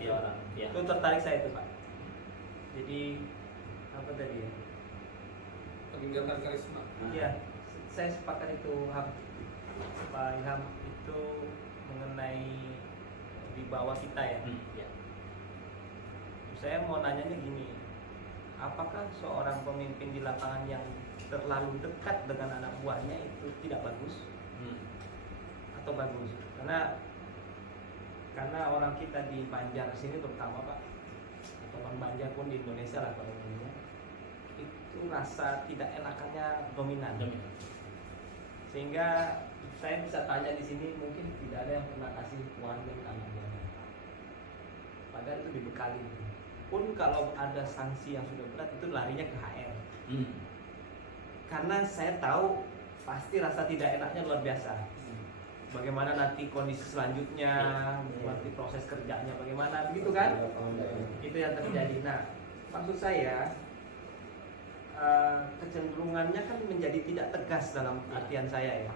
dia orang. Ya. Itu tertarik saya itu Pak. Jadi apa tadi ya? Meninggalkan karisma. Iya, saya sepakat itu Pak Ilham itu mengenai di bawah kita ya. Ya. Saya mau nanyanya gini, apakah seorang pemimpin di lapangan yang terlalu dekat dengan anak buahnya itu tidak bagus atau bagus? Karena orang kita di Banjar sini terutama Pak, atau orang Banjar pun di Indonesia lah pada umumnya, itu rasa tidak enakannya dominan. Sehingga saya bisa tanya di sini mungkin tidak ada yang pernah kasih warning ke anak buahnya. Padahal itu dibekali. Pun kalau ada sanksi yang sudah berat itu larinya ke HR. Karena saya tahu pasti rasa tidak enaknya luar biasa. Bagaimana nanti kondisi selanjutnya, nanti proses kerjanya bagaimana, begitu kan? Itu yang terjadi. Nah, maksud saya kecenderungannya kan menjadi tidak tegas dalam artian saya ya.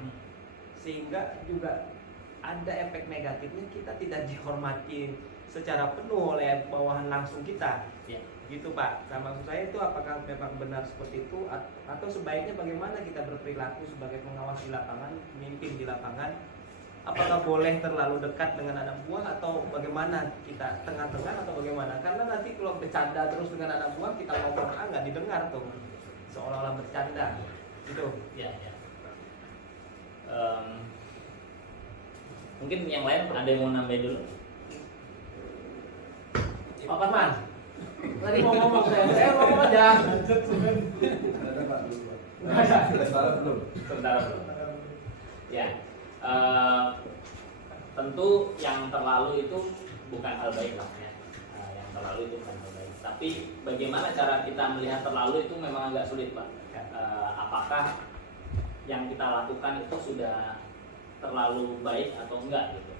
Sehingga juga ada efek negatifnya, kita tidak dihormati secara penuh oleh bawahan langsung kita. Ya. Gitu Pak. Nah maksud saya itu apakah memang benar seperti itu atau sebaiknya bagaimana kita berperilaku sebagai pengawas di lapangan, pemimpin di lapangan? Apakah boleh terlalu dekat dengan anak buah atau bagaimana, kita tengah-tengah atau bagaimana? Karena nanti kalau bercanda terus dengan anak buah, kita ngomong nggak didengar tuh, seolah-olah bercanda gitu. Ya. Mungkin yang lain ada yang mau nambahin dulu? Pak Parman, tadi mau ngomong saya ngomong aja. Sebentar belum. Ya, tentu yang terlalu itu bukan hal baik lah ya. Yang terlalu itu bukan hal baik. Tapi bagaimana cara kita melihat terlalu itu memang agak sulit Pak. Apakah yang kita lakukan itu sudah terlalu baik atau enggak gitu.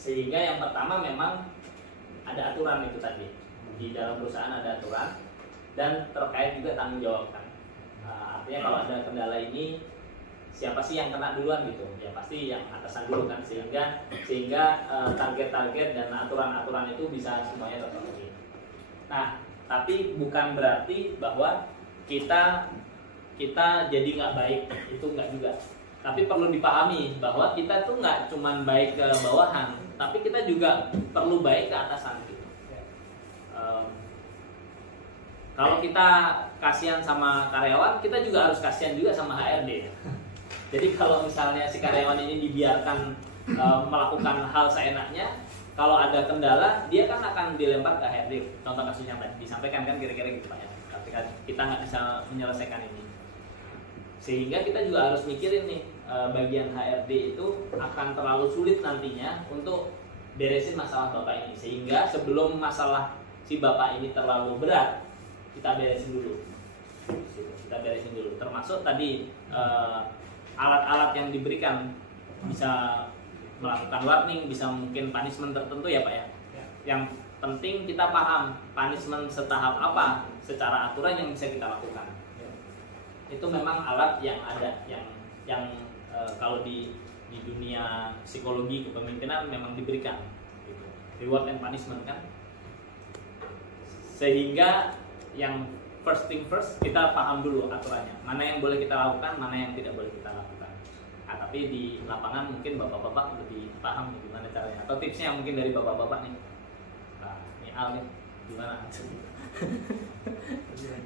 Sehingga yang pertama memang ada aturan itu tadi, di dalam perusahaan ada aturan dan terkait juga tanggung jawab kan. Artinya kalau ada kendala ini siapa sih yang kena duluan gitu, ya pasti yang atasan dulu kan, sehingga target-target dan aturan-aturan itu bisa semuanya terpenuhi. Nah tapi bukan berarti bahwa kita jadi nggak baik, itu nggak juga. Tapi perlu dipahami bahwa kita tuh nggak cuman baik ke bawahan, tapi kita juga perlu baik ke atasan gitu. Kalau kita kasihan sama karyawan, kita juga harus kasihan juga sama HRD. Jadi kalau misalnya si karyawan ini dibiarkan melakukan hal seenaknya, kalau ada kendala, dia kan akan dilempar ke HRD. Contoh kasusnya tadi disampaikan kan kira-kira gitu Pak ya. Ketika kita nggak bisa menyelesaikan ini. Sehingga kita juga harus mikirin nih, bagian HRD itu akan terlalu sulit nantinya untuk beresin masalah bapak ini. Sehingga sebelum masalah si bapak ini terlalu berat, kita beresin dulu. Termasuk tadi alat-alat yang diberikan, bisa melakukan warning, bisa mungkin punishment tertentu ya Pak ya. Yang penting kita paham punishment setahap apa secara aturan yang bisa kita lakukan. Itu memang alat yang ada, yang kalau di dunia psikologi kepemimpinan memang diberikan gitu. Reward and punishment kan, sehingga yang first thing first kita paham dulu aturannya, mana yang boleh kita lakukan, mana yang tidak boleh kita lakukan. Tapi di lapangan mungkin bapak-bapak lebih paham gimana caranya, atau tipsnya mungkin dari bapak-bapak nih. Nah, ini Al nih gimana?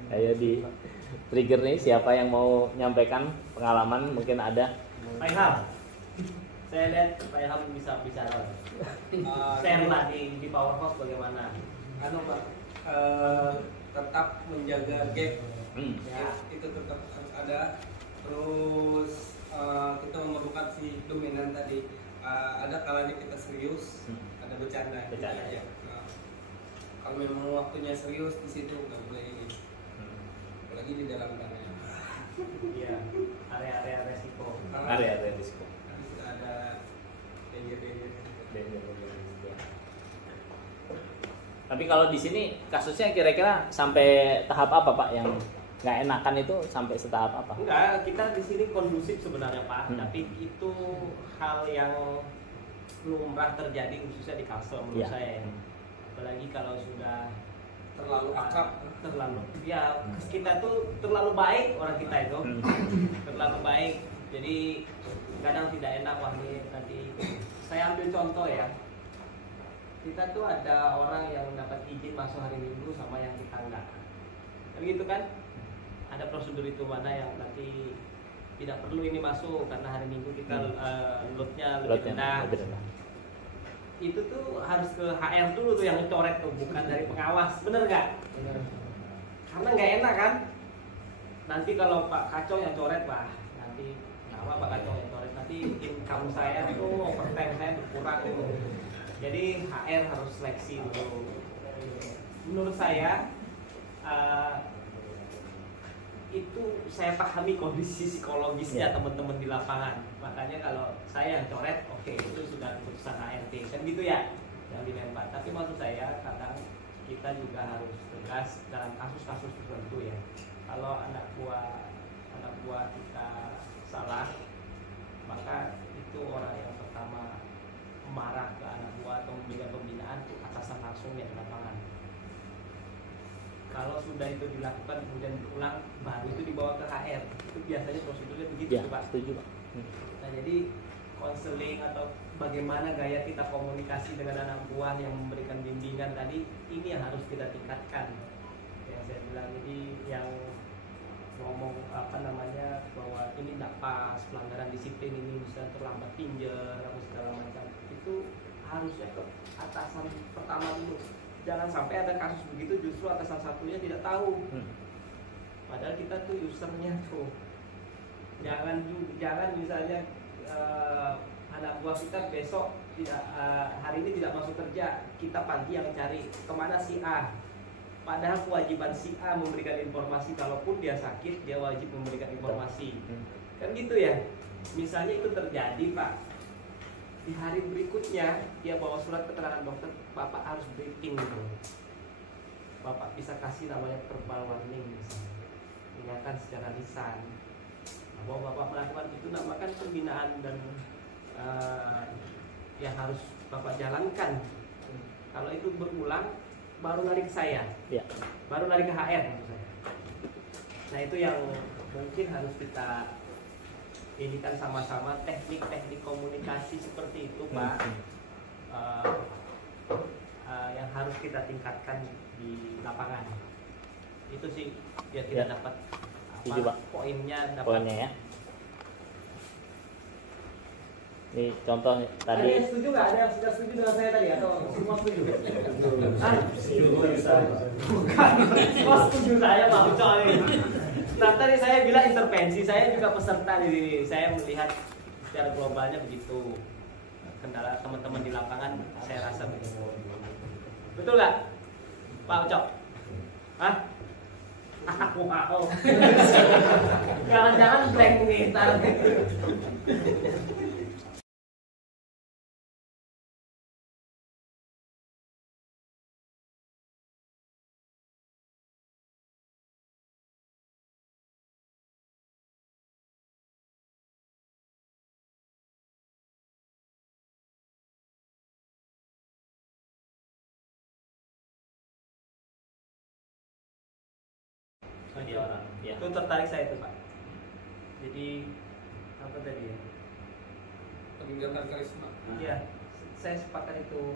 Ayo di trigger nih, siapa yang mau nyampaikan pengalaman, mungkin ada. Pak Ilham, saya lihat Pak Ilham bisa bicara. Share lah di Powerhouse bagaimana? Pak, tetap menjaga gap, Ya. itu tetap harus ada. Terus kita memerlukan si dominan tadi. Ada kalanya kita serius, ada bercanda. Ya. Kalau memang waktunya serius di situ nggak boleh ini. Apalagi di dalam tanah. Iya, area-area resiko. Area risiko. Harus ada danger. Tapi kalau di sini kasusnya kira-kira sampai tahap apa Pak, yang nggak enakan itu sampai setahap apa? Enggak, kita di sini kondusif sebenarnya Pak, tapi itu hal yang lumrah terjadi khususnya di Kalsel menurut Ya. saya ya. Apalagi kalau sudah Terlalu akrab. terlalu ya kita tuh terlalu baik orang kita itu terlalu baik, jadi kadang tidak enak. Wah ini nanti saya ambil contoh ya, kita tuh ada orang yang dapat izin masuk hari Minggu sama yang kita enggak, kan gitu kan. Ada prosedur itu mana yang nanti tidak perlu ini masuk karena hari Minggu kita loadnya lebih rendah. Itu tuh harus ke HR dulu tuh yang ngecoret tuh, bukan dari pengawas, bener nggak? Karena nggak enak kan. Nanti kalau Pak Kacau yang coret, wah nanti nama Pak Kacau yang coret, nanti income saya tuh overtime saya berkurang tuh. Jadi HR harus seleksi dulu. Menurut saya itu saya pahami kondisi psikologisnya teman-teman di lapangan. Makanya kalau saya yang coret, oke, itu sudah keputusan HRD kan gitu ya yang dilempar. Tapi maksud saya kadang kita juga harus tegas dalam kasus-kasus tertentu ya. Kalau anak buah kita salah, maka itu orang yang pertama marah ke anak buah atau memberikan pembinaan itu atasan langsung ya di lapangan. Kalau sudah itu dilakukan kemudian berulang, baru itu dibawa ke HR. Itu biasanya prosedurnya begitu, Ya, Pak. setuju, Pak. Nah, jadi konseling atau bagaimana gaya kita komunikasi dengan anak buah yang memberikan bimbingan tadi, ini yang harus kita tingkatkan. Yang saya bilang, jadi yang ngomong bahwa ini tidak pas, pelanggaran disiplin ini misalnya terlambat pinjer atau segala macam, itu harusnya ke atasan pertama dulu. Jangan sampai ada kasus begitu justru atasan satunya tidak tahu. Padahal kita tuh usernya tuh. Jangan misalnya anak buah kita besok tidak hari ini tidak masuk kerja, kita pagi yang cari kemana si A. Padahal kewajiban si A memberikan informasi, kalaupun dia sakit dia wajib memberikan informasi. Kan gitu ya. Misalnya itu terjadi, Pak. Di hari berikutnya dia bawa surat keterangan dokter, Bapak harus briefing gitu. Bapak bisa kasih namanya verbal warning misalnya, ingatkan secara lisan bahwa Bapak melakukan itu, namakan pembinaan dan yang harus Bapak jalankan. Kalau itu berulang baru lari ke saya, baru lari ke HR maksud saya. Nah itu yang mungkin harus kita ini kan sama-sama teknik-teknik komunikasi seperti itu, Pak. Yang harus kita tingkatkan di lapangan. Itu sih biar kita dapat poinnya ya. Ini contoh tadi. Ada yang setuju nggak? Ada yang sudah setuju dengan saya tadi atau semua setuju? Bukan, semua setuju saya Pak Ucol ini. Nah tadi saya bilang intervensi, saya juga peserta di sini. Saya melihat secara globalnya begitu. Kendala teman-teman di lapangan, saya rasa begitu. Betul nggak, Pak Ucok? Hah? Wow. Jangan-jangan blank nih ntar. Dia orang ya. Itu tertarik saya itu Pak. Jadi apa tadi ya? Peningkatan karisma. Iya, saya sepakat itu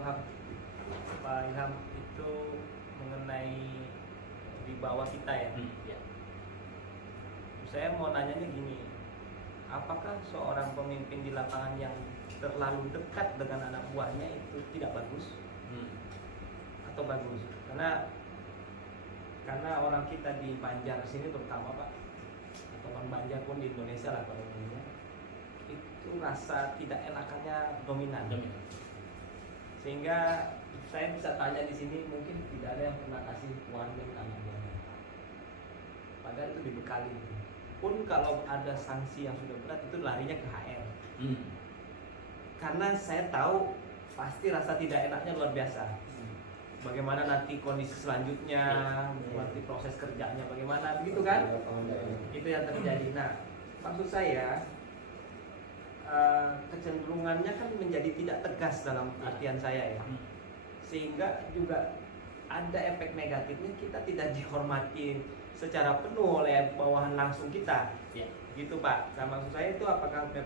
Pak Ilham, itu mengenai di bawah kita ya. Saya mau nanyanya gini, apakah seorang pemimpin di lapangan yang terlalu dekat dengan anak buahnya itu tidak bagus? Atau bagus? Karena orang kita di Banjar sini terutama Pak, atau orang Banjar pun di Indonesia lah pada umumnya, itu rasa tidak enakannya dominan. Sehingga saya bisa tanya di sini, mungkin tidak ada yang pernah kasih warning anak buahnya. Padahal itu dibekali. Pun kalau ada sanksi yang sudah berat itu larinya ke HR. Karena saya tahu pasti rasa tidak enaknya luar biasa. Bagaimana nanti kondisi selanjutnya, nanti proses kerjanya bagaimana, begitu kan? Itu yang terjadi. Nah, maksud saya kecenderungannya kan menjadi tidak tegas dalam artian saya ya, sehingga juga ada efek negatifnya, kita tidak dihormati secara penuh oleh bawahan langsung kita, Ya. gitu Pak. Nah maksud saya itu apakah